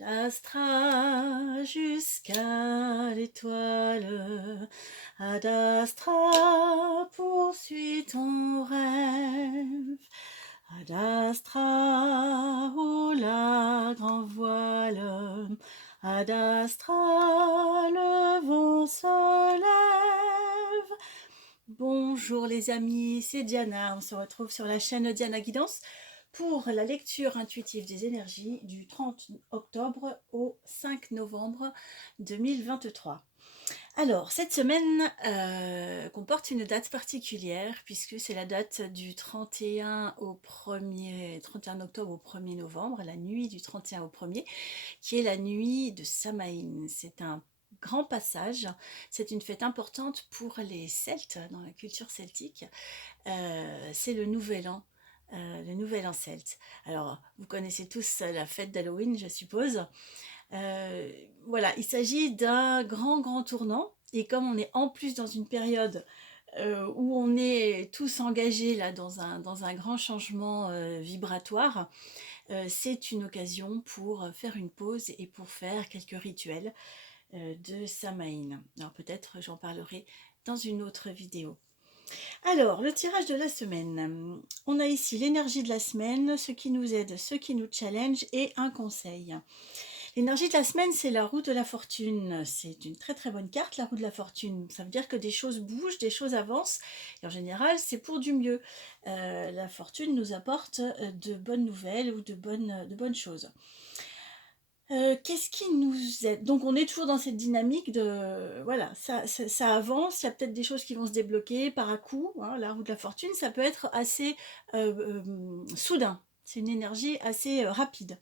Ad astra jusqu'à l'étoile, Ad astra poursuis ton rêve, Ad astra oh la grand voile, Ad astra le vent se lève. Bonjour les amis, c'est Diana, on se retrouve sur la chaîne Diana Guidance pour la lecture intuitive des énergies du 30 octobre au 5 novembre 2023. Alors, cette semaine comporte une date particulière puisque c'est la date du 31 octobre au 1er novembre, la nuit du 31 au 1er, qui est la nuit de Samhain. C'est un grand passage, c'est une fête importante pour les Celtes dans la culture celtique. C'est le nouvel an celte. Alors, vous connaissez tous la fête d'Halloween, je suppose. Voilà, il s'agit d'un grand tournant. Et comme on est en plus dans une période où on est tous engagés là, dans un grand changement vibratoire, c'est une occasion pour faire une pause et pour faire quelques rituels de Samhain. Alors peut-être j'en parlerai dans une autre vidéo. Alors, le tirage de la semaine. On a ici l'énergie de la semaine, ce qui nous aide, ce qui nous challenge et un conseil. L'énergie de la semaine, c'est la roue de la fortune. C'est une très bonne carte, la roue de la fortune. Ça veut dire que des choses bougent, des choses avancent. Et en général, c'est pour du mieux. La fortune nous apporte de bonnes nouvelles ou de bonnes choses. Qu'est-ce qui nous aide? Donc on est toujours dans cette dynamique de voilà, ça avance, il y a peut-être des choses qui vont se débloquer par à coup, hein, la roue de la fortune, ça peut être assez soudain, c'est une énergie assez rapide.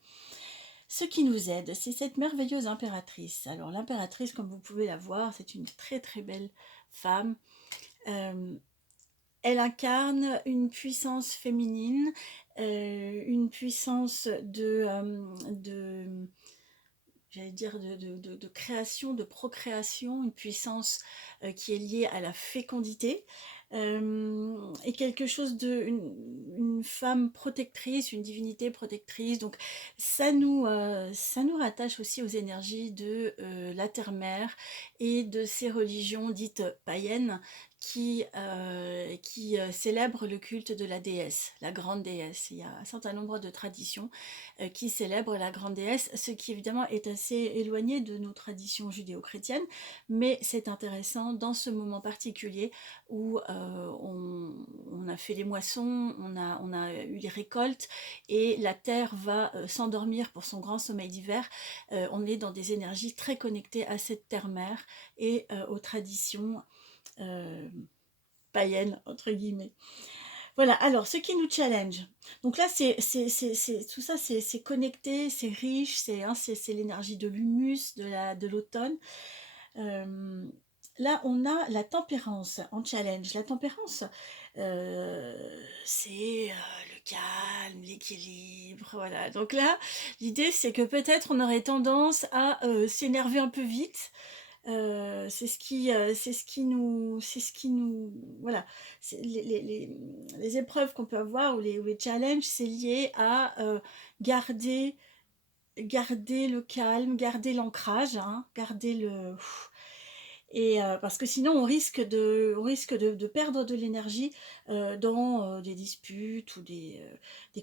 Ce qui nous aide, c'est cette merveilleuse impératrice. Alors l'impératrice, comme vous pouvez la voir, c'est une très belle femme. Elle incarne une puissance féminine, une puissance j'allais dire de création, de procréation, une puissance qui est liée à la fécondité, et quelque chose une femme protectrice, une divinité protectrice. Donc ça nous rattache aussi aux énergies de la terre-mère et de ces religions dites païennes qui célèbrent le culte de la déesse, la grande déesse. Il y a un certain nombre de traditions qui célèbrent la grande déesse, ce qui évidemment est assez éloigné de nos traditions judéo-chrétiennes, mais c'est intéressant dans ce moment particulier où on a fait les moissons, on a eu les récoltes et la terre va s'endormir pour son grand sommeil d'hiver. On est dans des énergies très connectées à cette terre-mère et aux traditions païennes, entre guillemets. Voilà, alors ce qui nous challenge. Donc là, tout ça, c'est connecté, c'est riche, c'est l'énergie de l'humus, de l'automne. Là, on a la tempérance en challenge. La tempérance, c'est le calme, l'équilibre. Voilà. Donc là, l'idée, c'est que peut-être on aurait tendance à s'énerver un peu vite. C'est ce qui nous, voilà, les épreuves qu'on peut avoir ou les challenges, c'est lié à garder le calme, garder l'ancrage, hein, garder le, et parce que sinon on risque de perdre de l'énergie dans des disputes ou des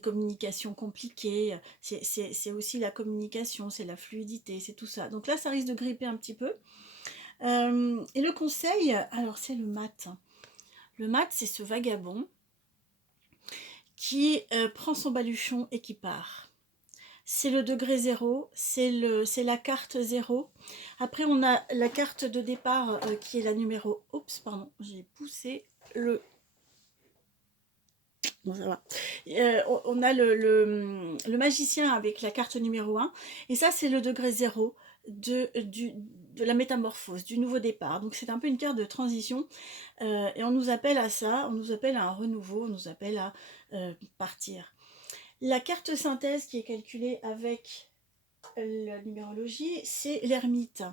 communications compliquées. C'est aussi la communication, c'est la fluidité, c'est tout ça. Donc là, ça risque de gripper un petit peu. Et le conseil, alors c'est le mat. Le mat, c'est ce vagabond qui prend son baluchon et qui part. C'est le degré zéro, c'est la carte zéro. Après, on a la carte de départ qui est la numéro... Oups, pardon, j'ai poussé le... Bon, ça va. On a le magicien avec la carte numéro 1. Et ça, c'est le degré zéro de la métamorphose, du nouveau départ. Donc, c'est un peu une carte de transition. Et on nous appelle à ça, on nous appelle à un renouveau, on nous appelle à partir. La carte synthèse qui est calculée avec la numérologie, c'est l'ermite.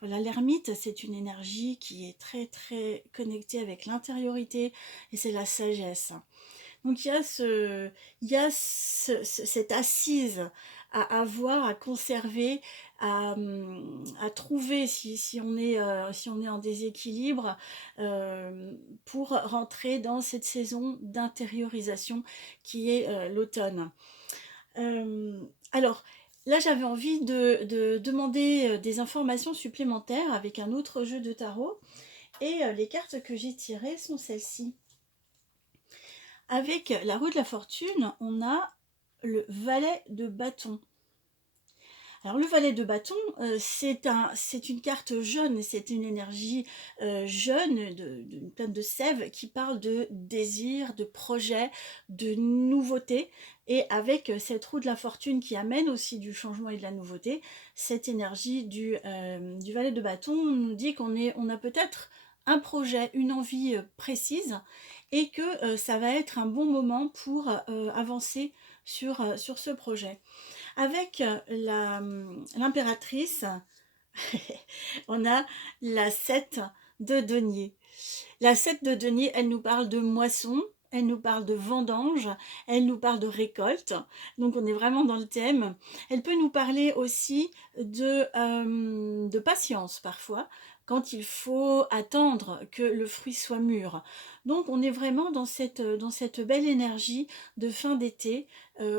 Voilà, l'ermite, c'est une énergie qui est très connectée avec l'intériorité et c'est la sagesse. Donc il y a cette assise à avoir, à conserver, à trouver si on est, si on est en déséquilibre, pour rentrer dans cette saison d'intériorisation qui est l'automne. Alors, là, j'avais envie de demander des informations supplémentaires avec un autre jeu de tarot. Et les cartes que j'ai tirées sont celles-ci. Avec la roue de la fortune, on a le valet de bâton. Alors le valet de bâton, c'est une carte jeune, c'est une énergie jeune, d'une pleine de sève qui parle de désir, de projet, de nouveauté. Et avec cette roue de la fortune qui amène aussi du changement et de la nouveauté, cette énergie du valet de bâton nous dit on a peut-être un projet, une envie précise et que ça va être un bon moment pour avancer sur ce projet. Avec l'impératrice, on a la 7 de denier. La 7 de denier, elle nous parle de moisson, elle nous parle de vendange, elle nous parle de récolte. Donc on est vraiment dans le thème. Elle peut nous parler aussi de patience parfois, quand il faut attendre que le fruit soit mûr. Donc on est vraiment dans cette belle énergie de fin d'été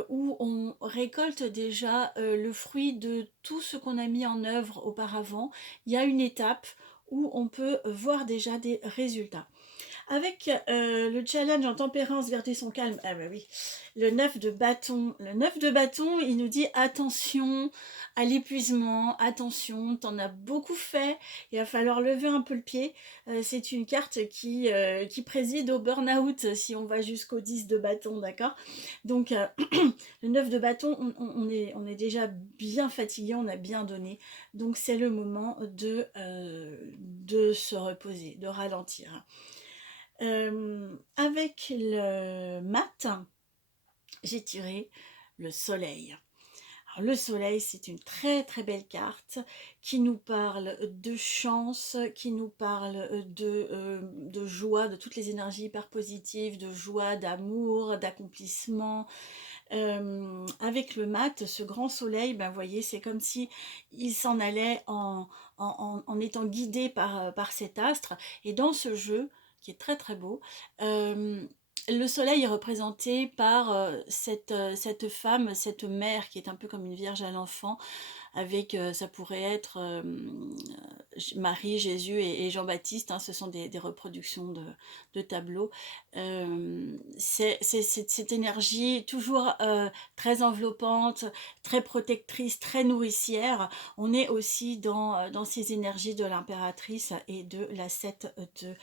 où on récolte déjà le fruit de tout ce qu'on a mis en œuvre auparavant. Il y a une étape où on peut voir déjà des résultats. Avec le challenge en tempérance, garder son calme, ah bah oui, le 9 de bâton. Le 9 de bâton, il nous dit attention à l'épuisement, attention, t'en as beaucoup fait, il va falloir lever un peu le pied. C'est une carte qui préside au burn-out si on va jusqu'au 10 de bâton, d'accord. Donc le 9 de bâton, on est déjà bien fatigué, on a bien donné. Donc c'est le moment de se reposer, de ralentir. Avec le mat, j'ai tiré le soleil. Alors, le soleil, c'est une très très belle carte qui nous parle de chance, qui nous parle de joie, de toutes les énergies hyper positives, de joie, d'amour, d'accomplissement. Avec le mat, ce grand soleil, ben, vous voyez, c'est comme si il s'en allait en étant guidé par cet astre. Et dans ce jeu, qui est très très beau, le soleil est représenté par cette femme, cette mère qui est un peu comme une vierge à l'enfant, avec, ça pourrait être Marie, Jésus et Jean-Baptiste, hein, ce sont des reproductions de tableaux. C'est cette énergie toujours très enveloppante, très protectrice, très nourricière. On est aussi dans ces énergies de l'impératrice et de la 7 de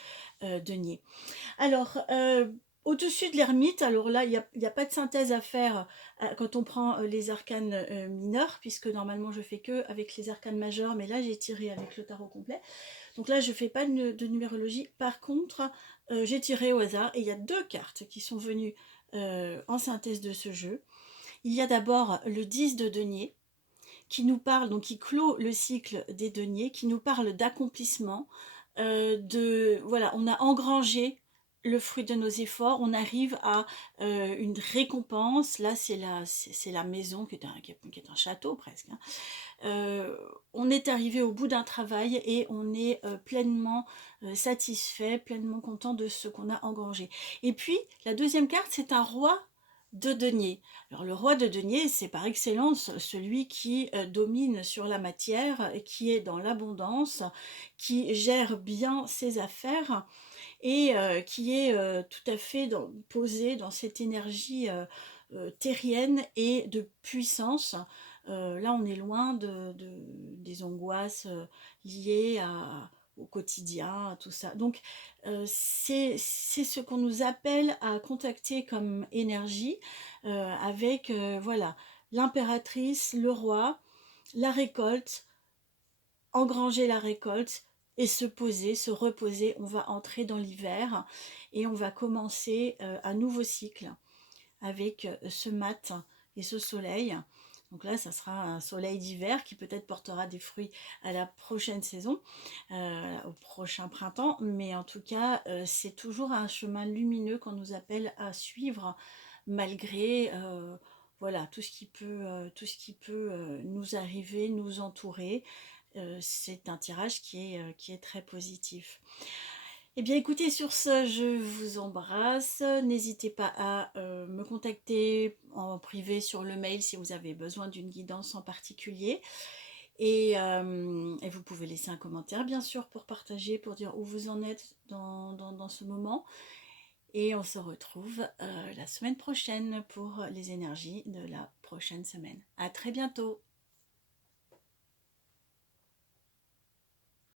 denier. Alors, au-dessus de l'ermite, alors là, il n'y a pas de synthèse à faire quand on prend les arcanes mineurs, puisque normalement je fais que avec les arcanes majeurs, mais là j'ai tiré avec le tarot complet. Donc là, je ne fais pas de numérologie. Par contre, j'ai tiré au hasard et il y a deux cartes qui sont venues en synthèse de ce jeu. Il y a d'abord le 10 de denier, qui nous parle, donc qui clôt le cycle des deniers, qui nous parle d'accomplissement, voilà, on a engrangé le fruit de nos efforts, on arrive à une récompense. Là, c'est la maison qui est un château presque, hein. On est arrivé au bout d'un travail et on est pleinement satisfait, pleinement content de ce qu'on a engrangé. Et puis, la deuxième carte, c'est un roi de denier. Alors le roi de denier, c'est par excellence celui qui domine sur la matière, qui est dans l'abondance, qui gère bien ses affaires et qui est tout à fait posé dans cette énergie terrienne et de puissance. Là, on est loin des angoisses liées au quotidien, à tout ça. Donc, c'est ce qu'on nous appelle à contacter comme énergie avec, voilà, l'impératrice, le roi, la récolte, engranger la récolte et se poser, se reposer. On va entrer dans l'hiver et on va commencer un nouveau cycle avec ce mat et ce soleil. Donc là, ça sera un soleil d'hiver qui peut-être portera des fruits à la prochaine saison, au prochain printemps. Mais en tout cas, c'est toujours un chemin lumineux qu'on nous appelle à suivre malgré voilà, tout ce qui peut nous arriver, nous entourer. C'est un tirage qui est très positif. Eh bien écoutez, sur ce, je vous embrasse. N'hésitez pas à me contacter en privé sur le mail si vous avez besoin d'une guidance en particulier. Et vous pouvez laisser un commentaire, bien sûr, pour partager, pour dire où vous en êtes dans ce moment. Et on se retrouve la semaine prochaine pour les énergies de la prochaine semaine. À très bientôt!